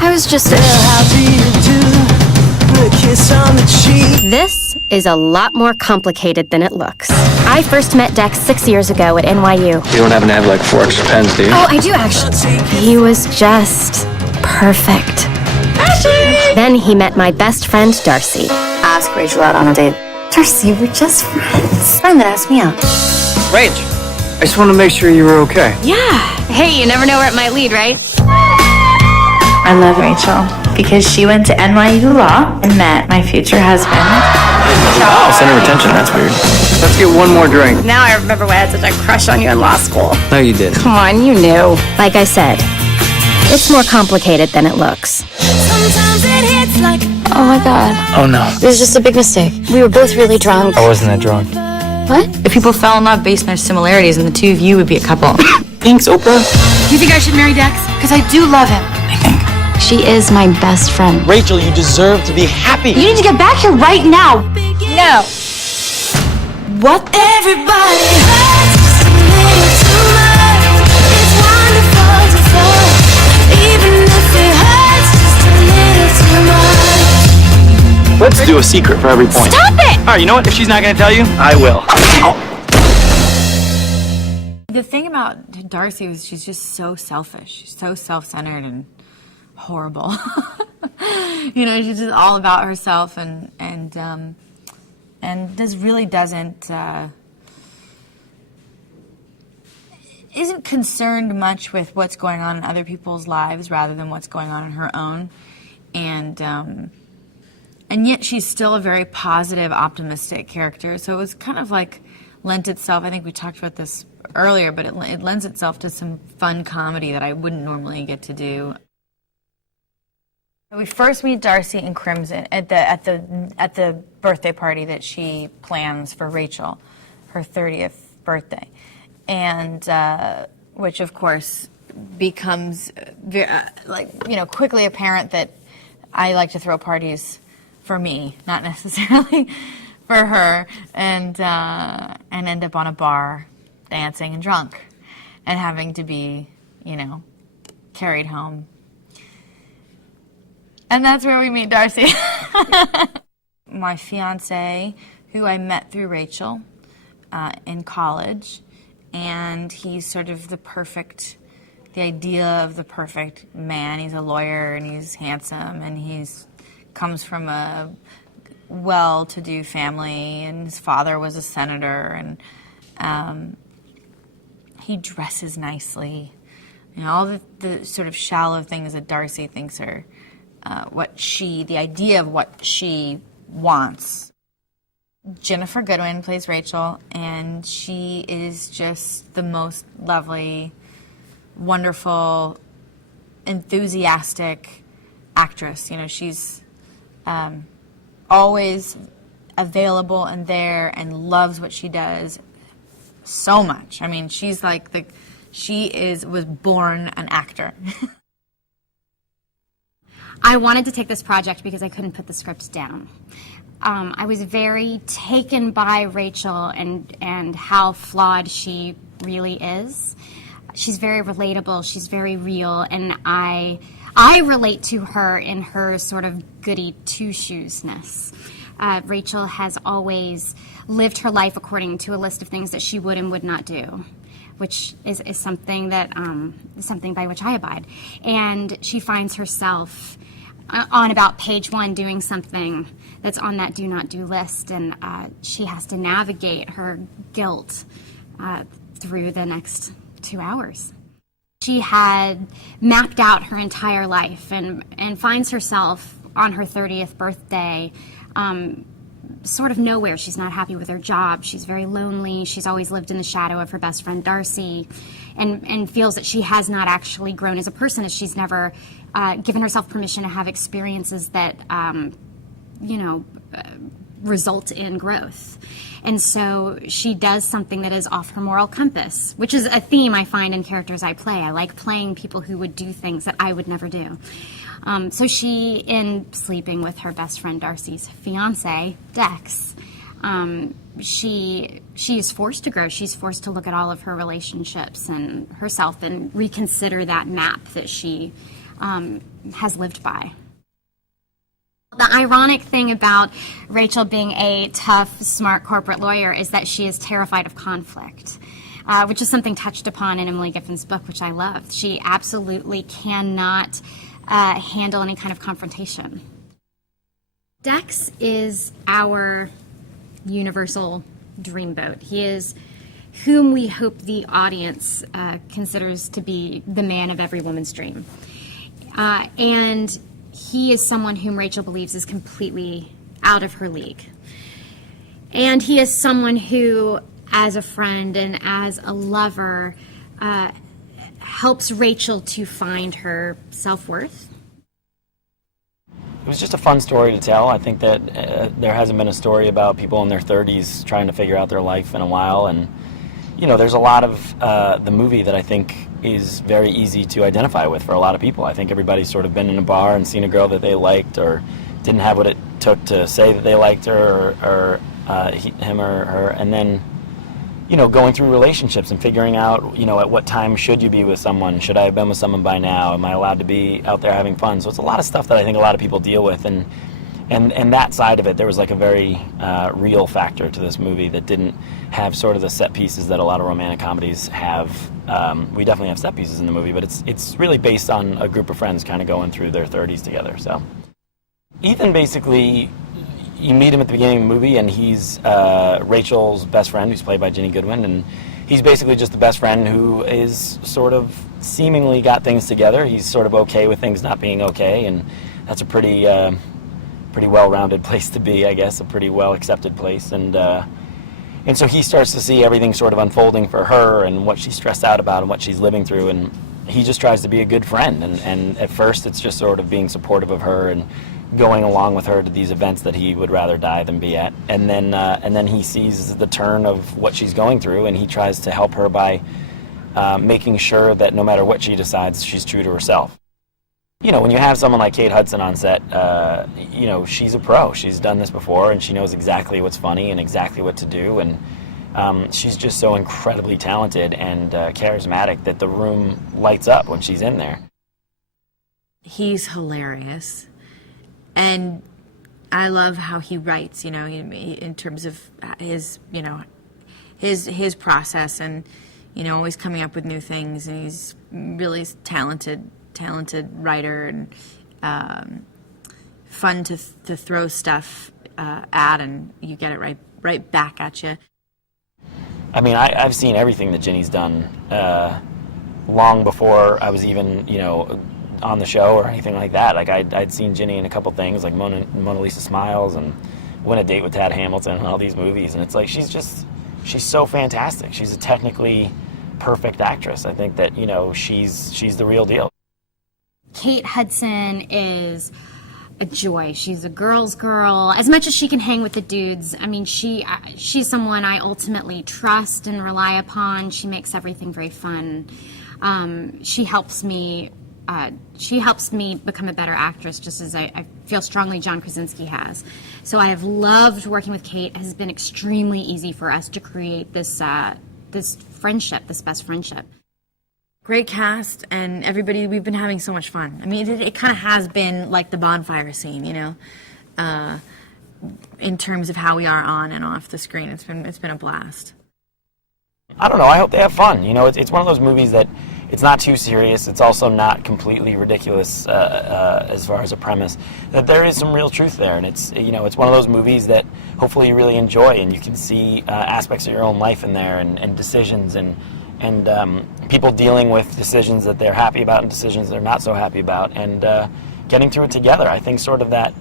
I was just... This is a lot more complicated than it looks. I first met Dex 6 years ago at NYU. You don't happen to have like 4 extra pens, do you? Oh, I do actually. He was just perfect. Ashley! Then he met my best friend, Darcy. Ask Rachel out on a date. Darcy, we're just friends. Friend that asked me out. Rach, I just want to make sure you were okay. Yeah. Hey, you never know where it might lead, right? I love Rachel because she went to NYU Law and met my future husband. Oh, center retention, that's weird. Let's get one more drink. Now I remember why I had such a crush on you in law school. No, you didn't. Come on, you knew. Like I said, it's more complicated than it looks. Oh my God. Oh no. It was just a big mistake. We were both really drunk. I wasn't that drunk. What? If people fell in love based on their similarities, and the two of you would be a couple. Thanks, Oprah. Do you think I should marry Dex? Because I do love him. I think. She is my best friend. Rachel, you deserve to be happy. You need to get back here right now. No. What? Everybody hurts just a little too much. It's wonderful to fall, even if it hurts just a little too much. Let's do a secret for every point. Stop it! All right, you know what? If she's not going to tell you, I will. The thing about Darcy is she's just so selfish. She's so self-centered and horrible. You know, she's just all about herself and really doesn't isn't concerned much with what's going on in other people's lives rather than what's going on in her own, and yet she's still a very positive, optimistic character. So it was kind of like lent itself. I think we talked about this earlier, but it lends itself to some fun comedy that I wouldn't normally get to do. We first meet Darcy in Crimson at the birthday party that she plans for Rachel, her 30th birthday, and which of course becomes quickly apparent that I like to throw parties for me, not necessarily for her, and end up on a bar dancing and drunk and having to be, carried home. And that's where we meet Darcy. My fiance, who I met through Rachel in college, and he's sort of the idea of the perfect man. He's a lawyer, and he's handsome, and comes from a well-to-do family, and his father was a senator, and he dresses nicely. All the sort of shallow things that Darcy thinks are the idea of what she wants. Τζίνιφερ Γκούντγουιν plays Rachel, and she is just the most lovely, wonderful, enthusiastic actress. She's always available and there and loves what she does so much. I mean, she's like was born an actor. I wanted to take this project because I couldn't put the script down. I was very taken by Rachel and how flawed she really is. She's very relatable, she's very real, and I relate to her in her sort of goody two-shoesness. Rachel has always lived her life according to a list of things that she would and would not do, which is something that something by which I abide. And she finds herself on about page 1 doing something that's on that do not do list, and she has to navigate her guilt through the next 2 hours. She had mapped out her entire life and finds herself on her 30th birthday sort of nowhere. She's not happy with her job. She's very lonely. She's always lived in the shadow of her best friend Darcy, and feels that she has not actually grown as a person, as she's never given herself permission to have experiences that result in growth. And so she does something that is off her moral compass, which is a theme I find in characters I play. I like playing people who would do things that I would never do. So she, in sleeping with her best friend Darcy's fiance, Dex, she is forced to grow. She's forced to look at all of her relationships and herself and reconsider that map that she has lived by. The ironic thing about Rachel being a tough, smart corporate lawyer is that she is terrified of conflict, which is something touched upon in Emily Giffen's book, which I loved. She absolutely cannot handle any kind of confrontation. Dex is our universal dreamboat. He is whom we hope the audience considers to be the man of every woman's dream. And he is someone whom Rachel believes is completely out of her league. And he is someone who, as a friend and as a lover, helps Rachel to find her self-worth. It was just a fun story to tell. I think that there hasn't been a story about people in their 30s trying to figure out their life in a while. And, you know, there's a lot of the movie that I think is very easy to identify with for a lot of people. I think everybody's sort of been in a bar and seen a girl that they liked or didn't have what it took to say that they liked her or him or her. And then, you know, going through relationships and figuring out, you know, at what time should you be with someone? Should I have been with someone by now? Am I allowed to be out there having fun? So it's a lot of stuff that I think a lot of people deal with, and that side of it, there was like a very real factor to this movie that didn't have sort of the set pieces that a lot of romantic comedies have. We definitely have set pieces in the movie, but it's really based on a group of friends kind of going through their 30s together. So Ethan basically, you meet him at the beginning of the movie, and he's Rachel's best friend, who's played by Ginny Goodwin, and he's basically just the best friend who is sort of seemingly got things together. He's sort of okay with things not being okay, and that's a pretty well-rounded place to be, I guess, a pretty well-accepted place, and so he starts to see everything sort of unfolding for her and what she's stressed out about and what she's living through, and he just tries to be a good friend, and at first it's just sort of being supportive of her and going along with her to these events that he would rather die than be at, and then he sees the turn of what she's going through, and he tries to help her by making sure that no matter what she decides, she's true to herself. You know, when you have someone like Kate Hudson on set, you know, she's a pro. She's done this before, and she knows exactly what's funny and exactly what to do, and she's just so incredibly talented and charismatic that the room lights up when she's in there. He's hilarious. And I love how he writes, you know, in terms of his, you know, his process, and, you know, always coming up with new things. And he's really talented writer, and fun to throw stuff at, and you get it right back at you. I mean, I've seen everything that Ginny's done long before I was even, you know, on the show or anything like that. Like I'd seen Ginny in a couple things, like Mona Lisa Smiles and Win a Date with Tad Hamilton and all these movies, and it's like she's so fantastic. She's a technically perfect actress. I think that, you know, she's the real deal. Kate Hudson is a joy. She's a girl's girl. As much as she can hang with the dudes, I mean, she's someone I ultimately trust and rely upon. She makes everything very fun. She helps me become a better actress, just as I feel strongly John Krasinski has. So I have loved working with Kate. It has been extremely easy for us to create this friendship, this best friendship. Great cast, and everybody, we've been having so much fun. I mean, it kind of has been like the bonfire scene, you know, in terms of how we are on and off the screen. It's been a blast. I don't know, I hope they have fun. You know, it's one of those movies that it's not too serious. It's also not completely ridiculous as far as a premise. That there is some real truth there, and it's, you know, it's one of those movies that hopefully you really enjoy, and you can see aspects of your own life in there, and decisions, and people dealing with decisions that they're happy about and decisions they're not so happy about, and getting through it together. I think sort of that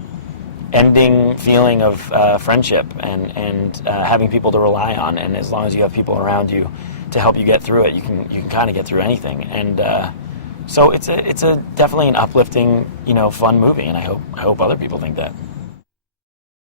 ending feeling of friendship and having people to rely on, and as long as you have people around you to help you get through it, you can kind of get through anything. And so it's a definitely an uplifting, you know, fun movie, and I hope other people think that.